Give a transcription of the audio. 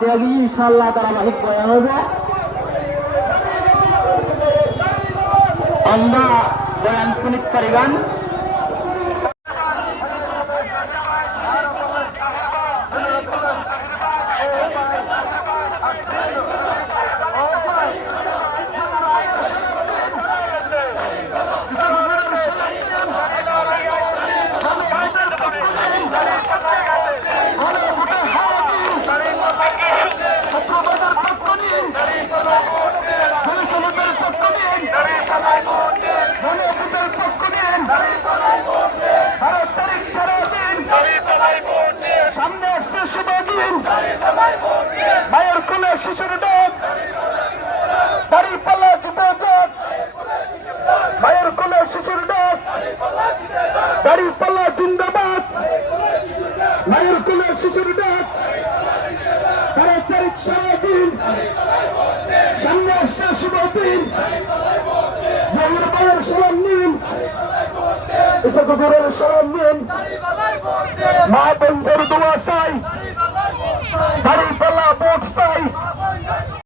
ইনশাআল্লাহ ধারাবাহিক বয়ান হবে। আমরা বয়ান শুনিত পারিগান। সামনে আসছে শুভদিন, মায়ের কোলে শিশুর ডাক, দাঁড়িপাল্লা জিতে যাক। মায়ের কোলে শিশুর ডাক, দাঁড়িপাল্লা জিন্দাবাদ। মায়ের কোলে শিশুর ডাক, 13 তারিখ সারাদিন, সামনে আসছে শুভদিন। জহুর ভাইয়ের সালাম নিন, ইসাক হুজুরের সালাম নিন। মা বন্ধুর দোয়া চাই, দাঁড়িপাল্লা ভোট চাই।